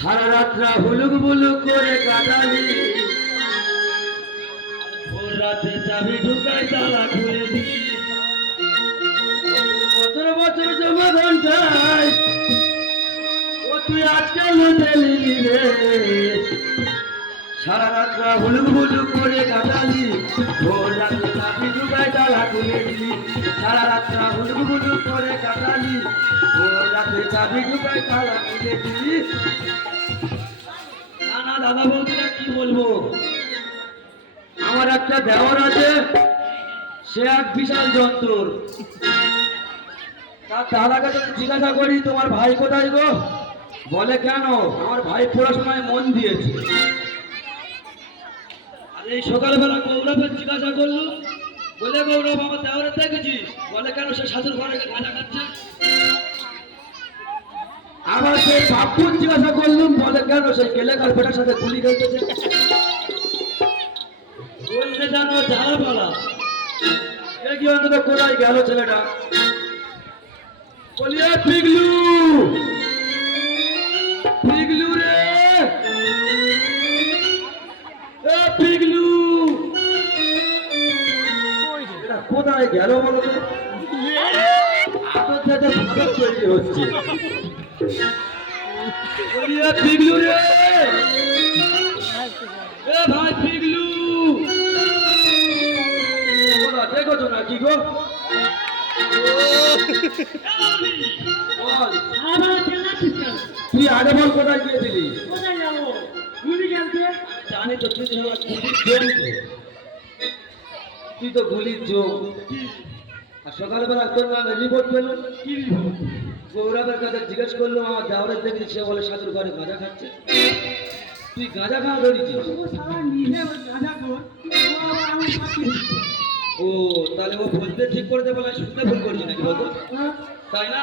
সারা রাত্রা হুলুক বুলুক করে কাটালি, ভোর রাতে চাবি ঢুকাই তালা খুলে দিই। বছর বছর জমা ঘন্টায় ও তুই আজকে লুটে নিলি রে। সারা রাত্রা হুলুক বুলুক করে কাটালি, ভোর রাতে চাবি ঢুকাই তালা খুলে দিলি। সারা রাত্রা হুলুক বুলুক করে কাটালি, ভোর রাতে চাবি ঢুকাই তালা খুলে দিলি। না না দাদা বৌদিরা কি বলবো, আমার একটা দেওর আছে, সে এক বিশাল যন্ত্র। তার দাদাকে যদি জিজ্ঞাসা করি তোমার ভাই কোথায় গো, বলে কেন আমার ভাই পড়াশোনায় মন দিয়েছে। আর এই সকালবেলা গৌরবের জিজ্ঞাসা করলো, বলে গৌরব আমার দেওয়ারে দেখেছি, বলে কেন সে শাশুর ঘরে গাঁজা খাচ্ছে। আবার সেই বাপুর জিজ্ঞাসা করলুম, বলে কেন সেই এলাকার বেটার সাথে গুলি খেলতেছে। বলতে জানো যারা বলা এ কি অন্তত কোথায় গেল ছেলেটা। বলি এ পিগলু, পিগলু রে, এ পিগলু কোথায় গেল বলো তো। আতর থেকে ভাত তৈরি হচ্ছে। বলি এ পিগলু রে, এ ভাই পিগলু, দেখো তো না কি গো। তুই আগে বল কোথায় গিয়েছিলি। জানি তো তুই তো গুলির যোগ। আর সকালবেলা তোর নামে রিপোর্ট পেলো। কি রিপোর্ট? গৌরবের কাছে জিজ্ঞেস করলাম, আমার দেওয়ারের দেখি সে বলে শাশুর ঘরে গাঁজা খাচ্ছে। তুই গাঁজা খাওয়া ধরেছিস? ও তাহলে ও বলতে ঠিক করে দেবো, শুনতে ভুল করছি নাকি বলতো, তাই না?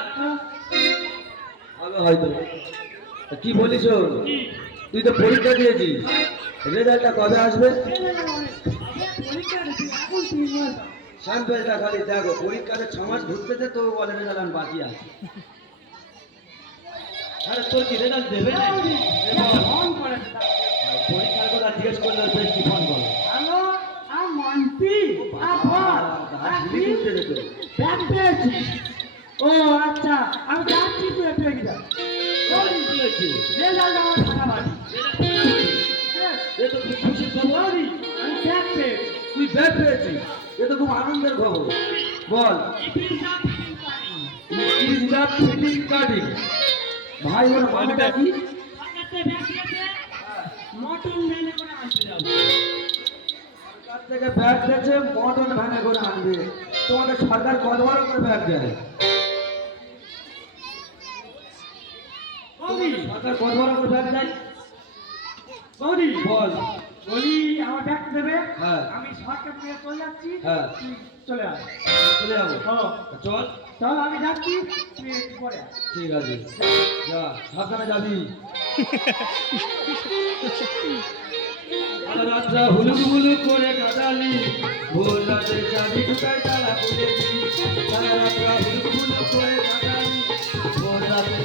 ভালো হয়তো। কি বলিস, তুই তো পরীক্ষা দিয়েছিস, রেজাল্টটা কবে আসবে? স্যাম্পেলটা খালি দেখো, পরীক্ষাতে 6 মাস ঘুরতেছে তো বলে রেজাল্ট বাকি আছে। আরে তোর কি রেজাল্ট দেবে না? পরীক্ষার কথা জিজ্ঞেস করলে বেশ কি ফোন করো। ও আচ্ছা, আমি যাচ্ছি, তুই একটু এগিয়ে যা। তুই ব্যাগ পেয়েছিস, এ তো খুব আনন্দের খবর। বল। ভাই ওর মানেটা কি? মটন ভ্যানে করে আনতে যাবো। সরকার থেকে ব্যাগ দিয়েছে, মটন ভ্যানে করে আনবে। তোমাদের সরকার কত বড় করে ব্যাগ দেয়? সরকার কত বড় করে ব্যাগ দেয়? বৌদি বল। বলি আমার ব্যাগ দেবে। হ্যাঁ। আমি সরকার থেকে চলে যাচ্ছি। হ্যাঁ। তুই চলে আয়। চলে যাবো। চল চল আমি যাচ্ছি, তুই একটু পরে আয়। ঠিক আছে, যা সাবধানে যাবি। সারা রাত্রা হুলুক বুলুক করে কাটালি, ভোর রাতে চাবি ঢুকাই তালা খুলে দিলি। সারা রাত্রা হুলুক বুলুক করে কাটালি, ভোর রাতে।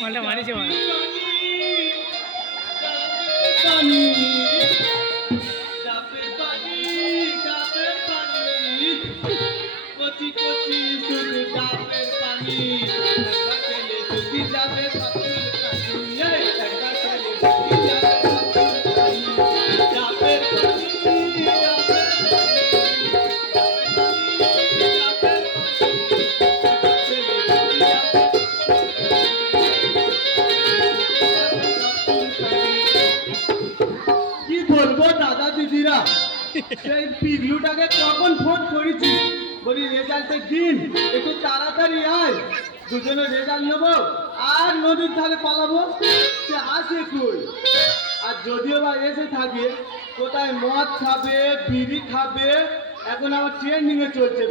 মালটা মারিছে মানে সেই পিগলুটাকে কখন ফোন করেছি, বলি রেজাল্টের দিন একটু তাড়াতাড়ি আয়, দুজনে রেজাল্ট নেবো আর নদীর ধারে পালাবো। সে আসে কই? আর যদিও বা এসে থাকে, কোথায় মদ খাবে, বিড়ি খাবে। এখন আমার ট্রেন্ডিং এ চলছে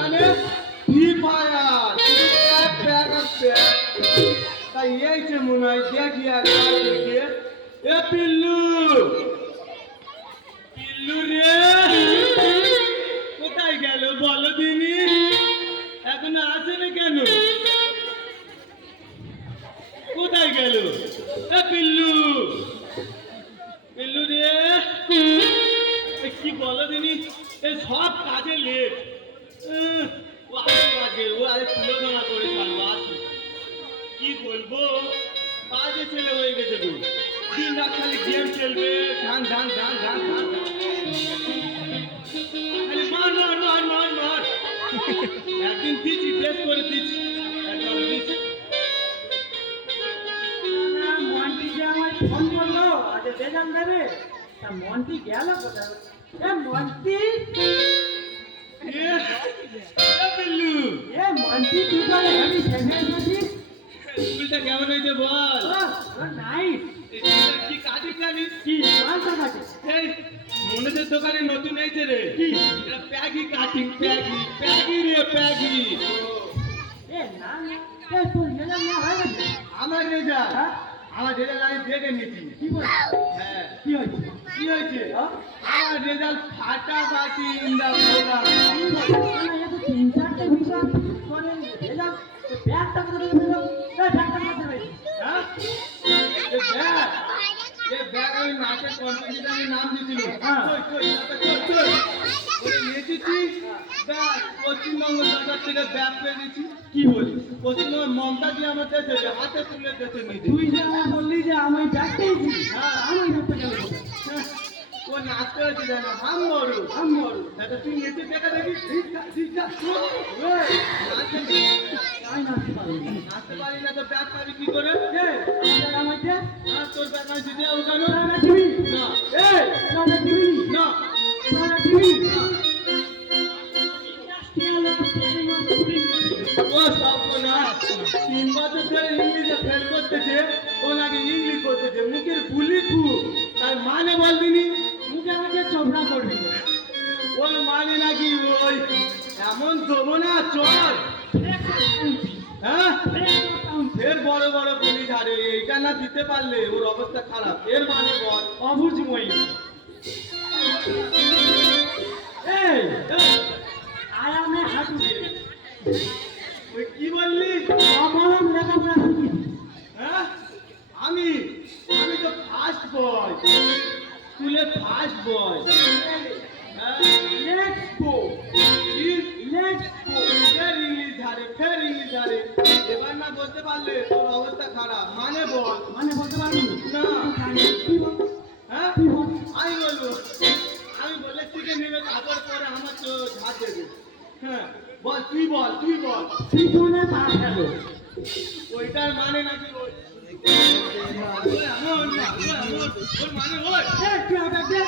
মানে ফ্রি ফায়ার, তাই এই এনেছে মনে হয়, দেখি একবার দেখি। এ পিল্লু, পিল্লু রে, কোথায় গেল বলো দিনি? এখনো আসে না কেন? কোথায় গেল? এ পিল্লু, পিল্লু রে, এ কি বলো দিনি? এ সব কাজে লেট। ও আগে ও আরে তুলোধনা করে ছাড়বো আসি। কি বলবো, বাজে ছেলে হয়ে গেছে গো। দিন রাত খালি গেম খেলবে, ধান ধান ধান ধান ধান ধান। খালি মার মার মার মার মার। একদিন দিচ্ছি, টেস্ট করে দিচ্ছি, একদম দিচ্ছি। মন্টি যে আমার ফোন করলো আজ রেজাল্ট দেবে, তা মন্টি গেল কোথায়? এ মন্টি, এ পিল্লু, এ মন্টি তুই বলে আমি ফেমে এসেছিস? স্কুলটা কেমন হয়েছে বল? নাইস। এই স্কুলটা কি কাজে জানিস? কি মালটা কাটে? এই মনোজের দোকানে নতুন হয়েছে রে। এটা প্যাগি কাটিং, প্যাগি প্যাগি রে প্যাগি। এ না না, এ তোর রেজাল্ট না হয়ে গেছে? আমার রেজাল্ট, হ্যাঁ? আমার রেজাল্ট আমি দেখে নিয়েছি। কি বল? হ্যাঁ, কি হয়েছে? কি হয়েছে? হ্যাঁ? আমার রেজাল্ট ফাটাফাটি ইন দা প্রোগ্রাম। কি বল? মানে এত তিন চারটে বিষয় করে রেজাল্ট, ব্যাগটা কোথায় পেলো? ব্যাগটা কোথায় পেলো? হ্যাঁ, এই ব্যাগ আমি নাচের কম্পিটিশনে নাম দিয়েছিলাম। হ্যাঁ। ওই নেচেছি, ব্যাগ পশ্চিমবঙ্গ সরকার থেকে ব্যাগ পেয়ে গেছি। কি বলিস? পশ্চিমবঙ্গ মমতা দিয়ে আমার দেশে হাতে তুলে দেশে নিয়ে তুই যে আমার বললি যে আমি ব্যাগ পেয়েছি, হ্যাঁ। আমি ব্যাগটা গেল কোথায়? ও নাচ করেছে জানো, হাম বড় আম বড়। দাদা তুই নেচে দেখা দেখি। আমি নাচতে পারবো না। নাচতে পারি না তো ব্যাগ পাবি কি করে? আমাদের আমাকে হ্যাঁ, তোর ব্যাগ আমি দিতে যাবো কেন? না দিবি না, এই না দিবি না, না দিবি না। ও সব না, 3 বছর ধরে ইংলিশে ফেল করতেছে, ও নাকি ইংলিশ করতেছে, মুখের বুলি খুব, তার মানে বলবিনি। মুখে আমাকে চোপড়া করবি ওর মানে নাকি ওই এমন দেবো না চল। হ্যাঁ, ফের বড় বড় পুলিশ আরে এইটা না দিতে পারলে ওর অবস্থা খারাপ। এর মানে বল। অবুঝময়ী এই এই, আয় আমি হাঁটু ওই কি বললি? অবলম লেখাপড়া কি হ্যাঁ, আমি আমি তো ফার্স্ট বয়, স্কুলে ফার্স্ট বয়। হ্যাঁ, লেটস গো কি? লেটস গো ফের ইংলিশ ধারে, ফের ইংলিশ ধারে। এবার না বলতে পারলে তোর অবস্থা খারাপ। মানে বল। মানে বলতে পারবি না। কি বল হ্যাঁ, কি বল আমি বলবো, আমি বলে শিখে নেবে, তারপর পরে আমার তো ঝাঁপ দেবে। হ্যাঁ, বল, তুই বল, তুই বল। পিছনে পা গেল ওইটার মানে নাকি ওই এমন, ওর মানে ওই এই তুই আগে দে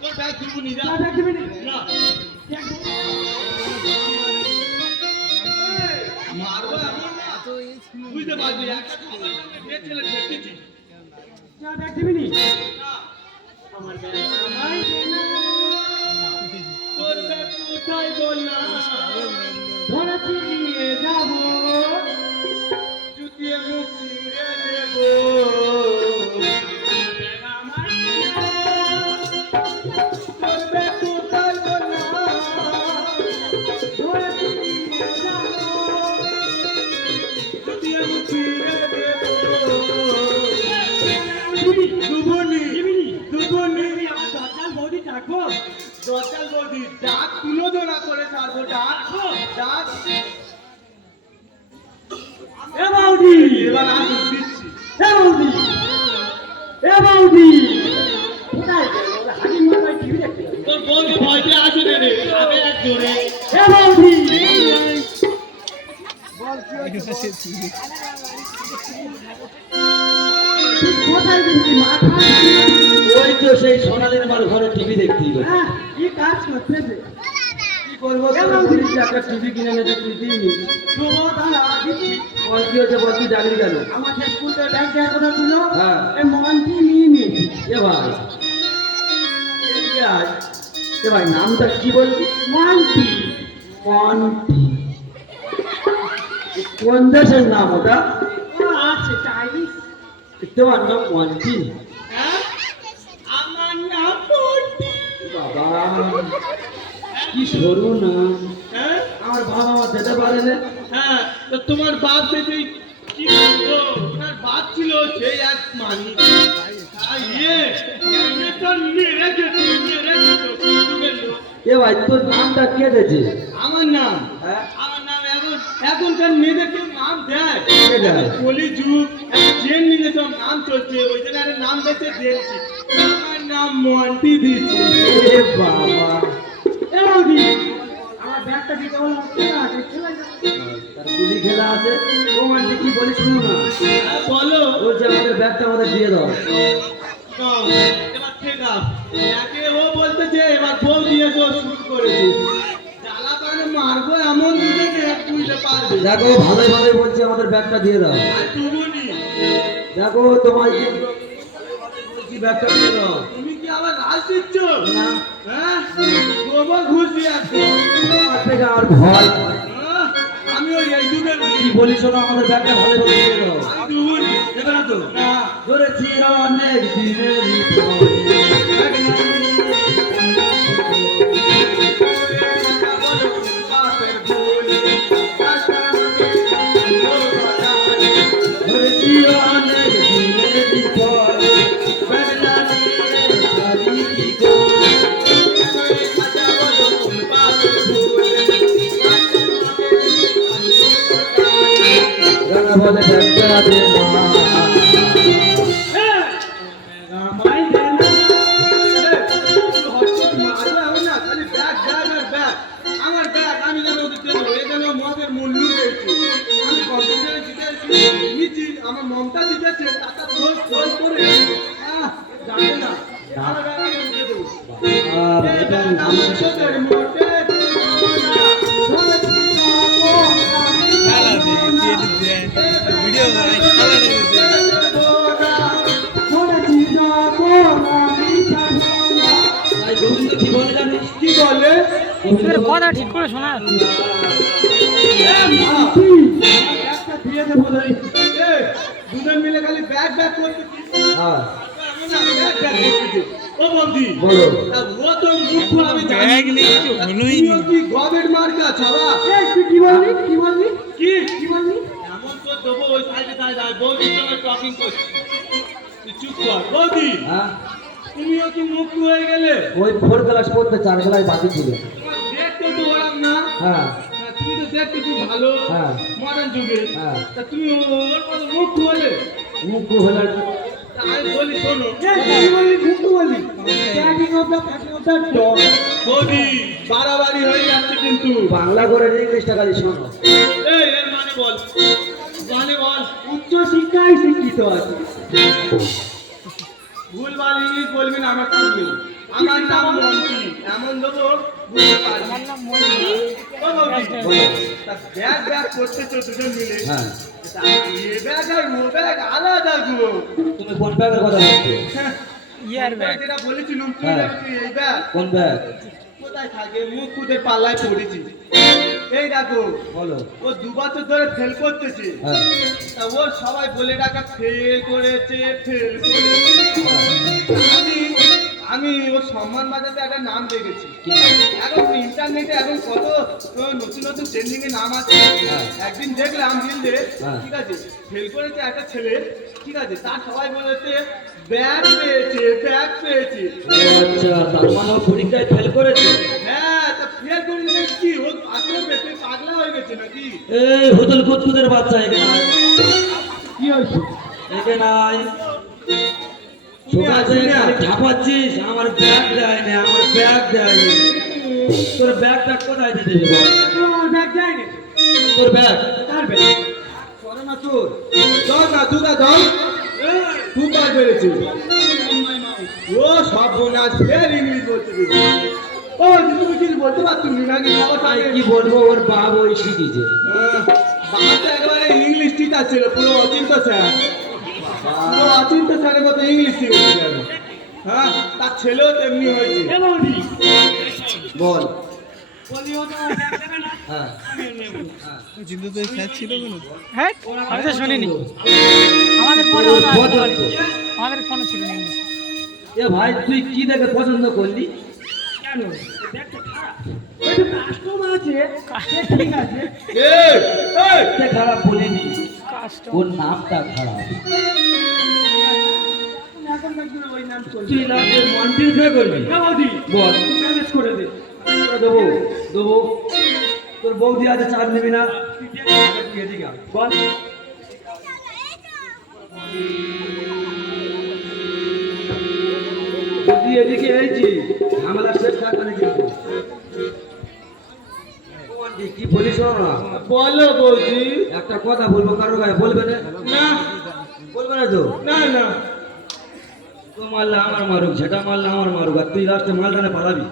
তোর ব্যাগ দিব নি যা। আগে দিবি না, মারবো এমন না, বুঝতে পারবি একটা ছেলে ঠেকেছি। আগে দিবি না, আমার ব্যাগ আমায় দে না তোর ব্যাগ কোথায় বল না, ধরেছি নিয়ে যাবো জুতিয়ে মুখ চিরে দেবো। তোর ব্যাগ কোথায় বল না, ধরেছি নিয়ে যাবো জুতিয়ে মুখ চিরে দেবো। দিবি দুবনি, দিবি দুবনি। আমার দরকার বৌদি ডাকবো দরকার বৌদি ডাক তুলোধনা করে ছাড়বো, ডাক ডাক। এ বৌদি এবার আসুন দিচ্ছি। এ বৌদি এ বৌদি কোথায় গেল হাজির মাথায় টিভি দেখতে গেল। তোর বৌদি ভয়তে আসে রে, আগে এক জোরে। এ বৌদি তুই কোথায় গেছিলি মাথা ওই তো সেই সোনালীর মার ঘরে টিভি দেখতে গেল। হ্যাঁ কি কাজ করতেছে কি করবো, তোর বলিস যে একটা টিভি কিনে এনেছে, তুই দিইনি। তো দাঁড়া দিচ্ছি বল কি হচ্ছে, বল তুই জানিস কেন? আমাদের স্কুলে ব্যাগ দেওয়ার কথা ছিল হ্যাঁ। এ মন্ত্রী নিয়ে নিয়েছি এ ভাই, এদিকে আয়। এ ভাই, নামটা কি বলবি? মন্ত্রী মন্টি। কোন দেশের নাম ওটা? ও আছে তোমার নাম মন্টি? হ্যাঁ আমার নাম মন্টি। বাবা কি সরু নাম। হ্যাঁ আমার বাবা আমার যেতে পারে না। হ্যাঁ তো তোমার বাপ যদি কি বলবো, তোমার বাপ ছিল সেই এক মানি এ ভাই তোর নামটা কে দিয়েছে? আমার নাম হ্যাঁ আমার নাম এখনকার মেয়েদের কেউ নাম দেয়? কে দেয়? কলি যুগ ট্রেন নিয়ে সব নাম চলছে, ওই জন্য একটা নাম দিয়েছে দিয়েছি। আমার নাম মন্টি দিয়েছি। এ বাবা এ বৌদি, আমার ব্যাগটা দিতে বললাম না, চলে যাও। তার গুলি খেলা আছে। ও মানটি কি বলিস শুনো না। হ্যাঁ, বলো। বলছে আমাদের ব্যাগটা আমাদের দিয়ে দাও। দাও, এবার ঠিক আছে। একে ও বলতেছে এবার বউ দিয়েছে, ও শুরু করেছে। জ্বালা করে মারবো এমন দুজনে এক বুঝতে পারবে। দেখো ভালোই ভালোই বলছে আমাদের ব্যাগটা দিয়ে দাও। আর তুমুনি, দেখো তোমার কি ব্যাগটা দিয়ে দাও। তুমি কি আবার রাজ দিচ্ছ? না হ্যাঁ গোবর ঘুষি আছে। তোমার থেকে আর ভয়। আমি ওই এক যুগের কি বলিস শোনো আমাদের ব্যাগটা ভালোই ভালো দিয়ে দাও। আমি তুমুনি দেবে না তো? না ধরেছি অনেক দিনের পরে। ধরেছি অনেক দিনের পরে। ব্যাগটা নিয়ে যাবি কি করে? রানা বলে ব্যাগটা দে মা। আমায় দেন। আমার ব্যাগ আমি যেন ওদের জন্য এখানে মদের মূল্য পেয়েছি। আমি কম্পিউটারে জিতেছি, মিছিল আমার মমতা জিতেছে, টাকা খোঁজ খোঁজ করে জানে না আমার ব্যাগ আমি উঠে দেবো। আর এই এটা ব্যাগ আমার চোখের মোটে ভিডিও ভাই গোবিন্দ কি বলে জানিস? কি বলে? গোবিন্দ কথা ঠিক করে শোনা। একটা দিয়ে দেবো ধরি। দুজন মিলে খালি ব্যাগ ব্যাগ করতেছি। হ্যাঁ ব্যাগ ব্যাগ করতেছি। ও বন্ধু বলো। ও তো মুখ আমি জানি। ব্যাগ নিয়ে কিছু হলোই তুমিও কি গবেট মার্কা ছাড়া? তুই কি বললি? কি বললি? কি কি বললি? এমন তো দেবো ওই সাইডে দাঁড়ায় বৌদির সঙ্গে টকিং করছি। তুই চুপ কর বৌদি, হ্যাঁ তুমিও কি মুখ হয়ে গেলে? ওই 4 ক্লাস পড়তে 4 ক্লাস বাকি ছিল। তোমার দেখতে তো ওরম না। হ্যাঁ তুমি তো দেখতে খুব ভালো হ্যাঁ মডার্ন যুগে। হ্যাঁ তা তুমি ওর মতো মুখ হলে? মুখ হলো তা আমি বলি শোনো কি বললি? কি বললি? Tagging of the dog. বৌদি বাড়াবাড়ি হয়ে যাচ্ছে কিন্তু। বাংলা করে ইংলিশটা খালি শোনো। এই এর মানে বল, মানে বল। উচ্চ শিক্ষায় শিক্ষিত আছে। ভুল ভাল ইংলিশ বলবি না, আমার শুনবি। আমার নাম মন্টি, এমন দেবো বুঝতে পারবি। আমার নাম মন্টি। ও বৌদি, বলো। তা ব্যাগ ব্যাগ করতেছো দুজন মিলে। হ্যাঁ তা এ ব্যাগ আর ও ব্যাগ আলাদা গো। তুমি কোন ব্যাগের কথা বলছো? ইয়ার ব্যাগ। যেটা বলেছিলাম তুই হ্যাঁ। দেখবি এই ব্যাগ কোন ব্যাগ? কোথায় থাকে? মুখ খুদে পাল্লায় পড়েছি। এই দেখো বলো। ও 2 বছর ধরে ফেল করতেছে। হ্যাঁ তা ওর সবাই বলে ডাকা ফেল করেছে ফেল করেছে। আমি আমি ওর সম্মান বাজাতে একটা নাম দেখেছি। কি নাম? এখন ইন্টারনেটে এখন কত নতুন নতুন ট্রেন্ডিং এর নাম আছে। হ্যাঁ। একদিন দেখলাম রিলে, হ্যাঁ। ঠিক আছে, ফেল করেছে একটা ছেলে, ঠিক আছে, তার সবাই বলেছে ব্যাগ পেয়েছে ব্যাগ পেয়েছে। ও আচ্ছা তার মানে ও পরীক্ষায় ফেল করেছে। হ্যাঁ তা ফেল করেছে কি ও আসলে পেটে পাগলা হয়ে গেছে নাকি? এই হুদুল কুতকুদের বাচ্চা এখানে আয়। কি হয়েছে? এখানে আয়। তুমি ছোট আসলে আছে খালি ঠাপাচ্ছিস, আমার ব্যাগ দেয়নি, আমার ব্যাগ দেয়নি। তোর ব্যাগটা কোথায় দিয়ে দেবে বল? আমার ব্যাগ যায়নি। তোর ব্যাগ কার ব্যাগ? করে না তোর। দর না দুটা দর খুব বার বেড়েছে। ও সব বোনাস ফের ইংলিশ বলতে দিবি। ও তুমি কিছু বলতে পারতুম নাকি? বাবা তাই তাই কি বলবো, ওর বাপ ওই শিখিয়েছে। বাবা তো একেবারে ইংলিশ টিচার ছিল, পুরো অচিন্ত স্যার, পুরো অচিন্ত স্যারের মতো ইংলিশ শিখেছিল। হ্যাঁ তার ছেলেও তেমনি হয়েছে। বল। বলি ও তো দেবে না হ্যাঁ আমি নেব না। হ্যাঁ চিন্তা তো স্যার ছিল কোনো হ্যাঁ আমি তো শুনিনি আমাদের ফোনে তোর পছন্দ। আমাদের ফোনে ছিল না ইংলিশ এ ভাই তুই কি দেখে পছন্দ করলি? কেন দেখতে খারাপ ওই তো কাস্টমার আছে সে ঠিক আছে এই এই দেখতে খারাপ বলিনি, কাস্টমার ওর নামটা খারাপ। এখন দেখুন ওই নাম চলছে তুই না তোর মন্টির বিয়ে করবি? হ্যাঁ বৌদি বল। ম্যানেজ করে দে করে দেবো দেবো। তোর বৌদি আছে, চাপ নিবি না? তুই এদিকে আয়। বল। বৌদি এদিকে এইছি, ঝামেলা শেষ থাকবে না কিন্তু। ও আন্টি, কি বলিস না? বলো বৌদি। একটা কথা বলবো, কারো গায়ে বলবে না? না বলবে না তো? না না তো মারলে আমার মারুক, যেটা মারলে আমার মারুক, আর তুই লাস্টে মালখানে পালাবি।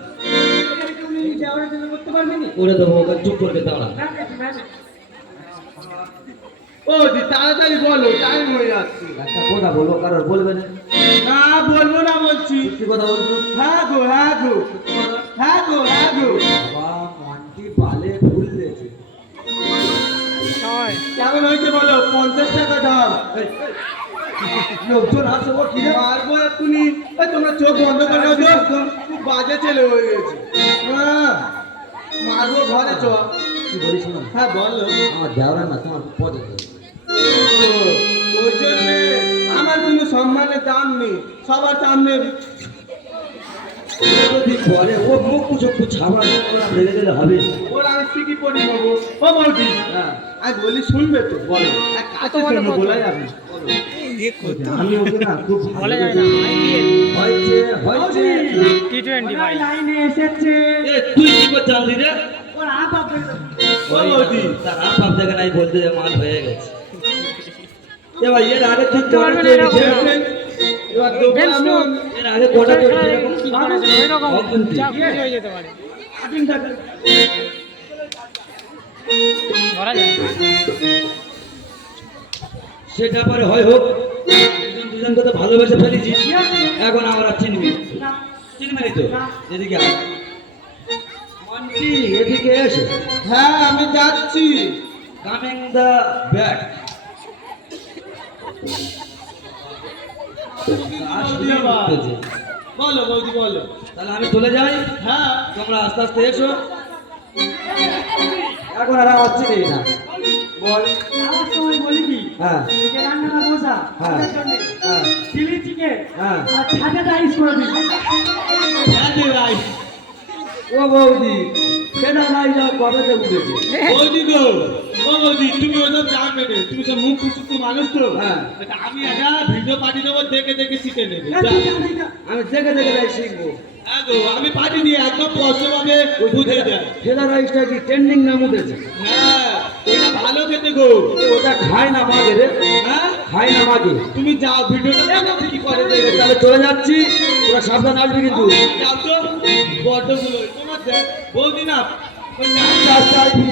তুমি যাওয়ার জন্য করতে পারবে না করে দেবো, ওকে চুপ করে দাঁড়া। বৌদি তাড়াতাড়ি বলো, টাইম হয়ে যাচ্ছে। একটা কথা বলবো, কারোর বলবে না? না বলবো না বলছি। সত্যি কথা বলছো? হ্যাঁ গো হ্যাঁ গো হ্যাঁ গো হ্যাঁ গো। বাবা মন্টি বালে ভুল দিয়েছে। কেমন হয়েছে বলো? 50 টাকা দাম। লোকজন আছে, ও কি রে? মারবো এক্ষুনি। এই তোমরা চোখ বন্ধ করে দাও তো। খুব বাজে ছেলে হয়ে গেছে। হ্যাঁ মারবো, ঘরে চ। কি বলিস না? হ্যাঁ বলো। আমার দেওরা না, তোমার পছন্দ। ওই জন্যে আমার কোনো সম্মানের দাম নেই, সবার সামনে। যদি বলে ও মুখ চক্ষু ছাড়া রেগে গেলে হবে? ওর আমি ঠিকই পড়ি নেবো। ও বৌদি, হ্যাঁ আমি বলি শুনবে তো? বলো। এক কাছে শোনো, বলা যাবে না। ইয়ে করতে আমি ওকে না খুব বলা যায় না আইপিএল হয়েছে হয়েছে। টি20 ভাই লাইনে এসেছে এ তুই কি করতে আসলি রে? ওর আপ আপ ও বৌদি, তার আপ দেখে নাই বলতে যে মাল হয়ে গেছে। এবার এর আগে তুই বুঝতে পারবে না এরকম। দেখবেন? এবার দেবো বেশ আমি। লোক। এর আগে কটা খেলা চলছে এরকম কি করা যায়? ওইরকম অগুন্তি। যা খুশি হয়ে যেতে পারে বলা যায় না। সেটা পরে হয় হোক, দুজনকে তো ভালোবেসে ফেলেছি, এখন আমরা চিনবি না, চিনবি তো? এদিকে আয়। মন্টি এদিকে এসে হ্যাঁ আমি যাচ্ছি। Coming the back. বলো বৌদি বলো। তাহলে আমি চলে যাই, হ্যাঁ তোমরা আস্তে আস্তে এসো। এখন আর আমার চিনি না। বল। খাওয়ার সময় বলি কি হ্যাঁ এদিকে রান্নাটা বসা হ্যাঁ। আমাদের জন্য হ্যাঁ চিলি চিকেন হ্যাঁ। আর ছাদে রাইস করে দিন ও বৌদি, সেটা নাই যা কবে থেকে উঠেছে। বৌদি গো, ও বৌদি তুমি ওসব জানবে না, তুমি তো মুখ কুচুকু মানুষ তো। হ্যাঁ। তা আমি একটা ভিডিও পাঠিয়ে দেবো, দেখে দেখে শিখে নেবে। যা। আমি দেখে দেখে তাই শিখবো। হ্যাঁ গো, আমি পাঠিয়ে দিয়ে একদম স্পষ্টভাবে বুঝে যায়। ফেলা রাইসটা কি ট্রেন্ডিং নাম উঠেছে? হ্যাঁ এটা ভালো খেতে গো। ওটা খায় না মাগে রে, হ্যাঁ খায় না মাগে। তুমি যাও, ভিডিওটা দেখো কি করে দেখে। তাহলে চলে যাচ্ছি, তোরা সাবধান আসবি কিন্তু। যাও তো, বড্ডগুলো তোমার দেখ বৌদি না, ওই নাম আস্তে আস্তে আসবি।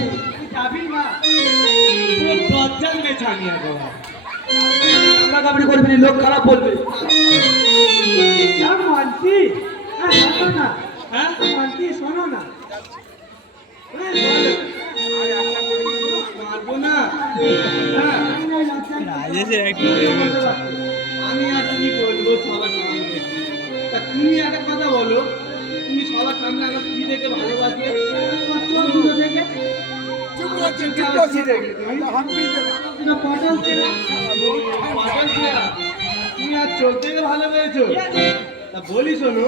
যাবি না, পুরো দরজার মেছানি এখন। আমরা কামড়ি করবি না, লোক খারাপ বলবে। মানছি শোনো না হ্যাঁ মানছি শোনো না হ্যাঁ, বলো। মারবো না। হ্যাঁ রাজেশের একটু আমি আর কি বলবো সবার সামনে? তা তুমি একটা কথা বলো, তুমি সবার সামনে আমার কি দেখে ভালোবাসবে? দুটো থেকে পটল ছেঁড়া। তুমি আর চোখ দেখে ভালো পেয়েছো? তা বলি শোনো,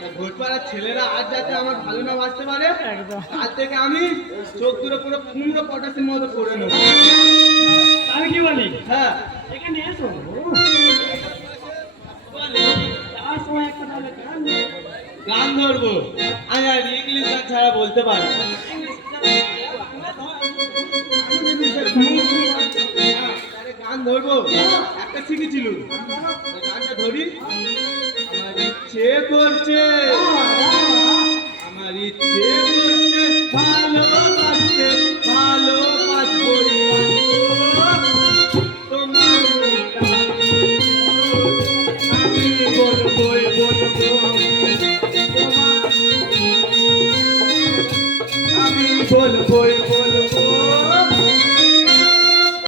তা ভোটপাড়ার ছেলেরা আজ যাতে আমার ভালো না বাঁচতে পারে, একদম কাল থেকে আমি চোখ দুটো পুরো কুমড়ো পটাশের মতো করে নেবো। আমি কি বলি হ্যাঁ এখানে এসো যাওয়ার সময় একটা তাহলে গান ধরো। গান ধরবো, আমি আর ইংলিশ গান ছাড়া বলতে পারি না। তাহলে গান ধরবো, একটা শিখেছিল, গানটা ধরি। আমার ইচ্ছে করছে, আমার ইচ্ছে করছে ভালোবাসা